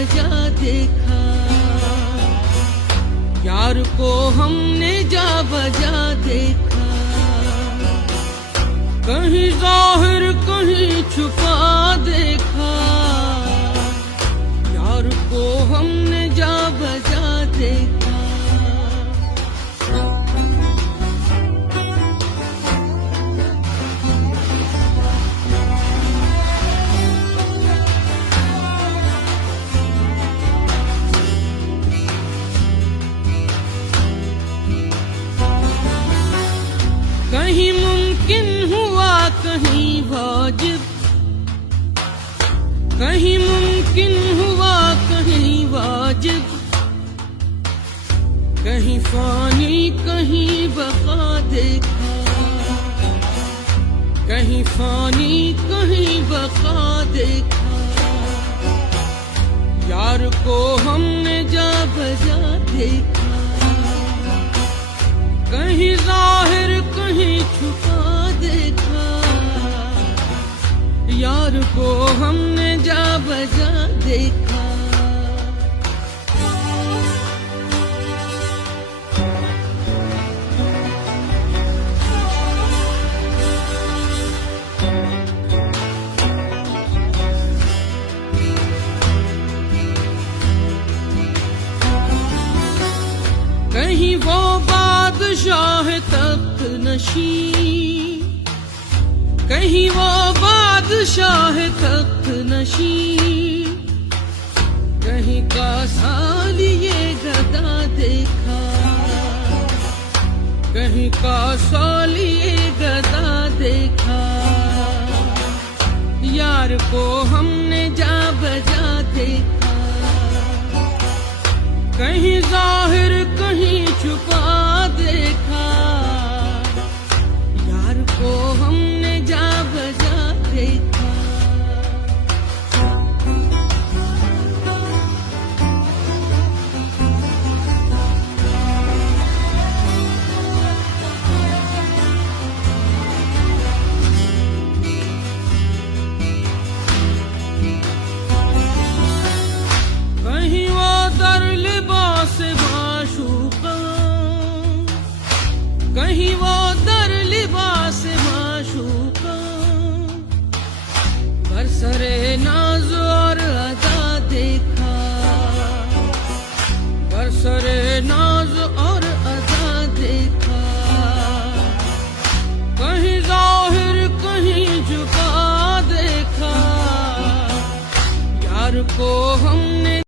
बजा देखा, यार को हमने जा बजा देखा। कहीं जाहिर कहीं छुपा देखा, यार को हमने जा बजा देखा। कहीं मुमकिन हुआ कहीं वाजिब, कहीं मुमकिन हुआ कहीं वाजिब। कहीं फानी कहीं बका देखा, कहीं फानी कहीं बका देखा। यार को हमने जा बजा देखा, कहीं जाहिर कहीं छुपा देखा। यार को हमने जा बजा देखा। कहीं वो बादशाह तख्त नशी, कहीं वो बादशाह तख्त नशी। कहीं का सालिए गदा देखा, कहीं का सालिए गदा देखा। यार को हमने जा बजा देखा, कहीं जाहिर कहीं छुपा देखा। यार को हमने जा बजा देखा। कहीं वो दर लिबास माशूका, कहीं वो दर लिबास माशूका। बरसरे नाज और अदा देखा, बरसरे नाज और अदा देखा। कहीं जाहिर कहीं झुका देखा। यार को हमने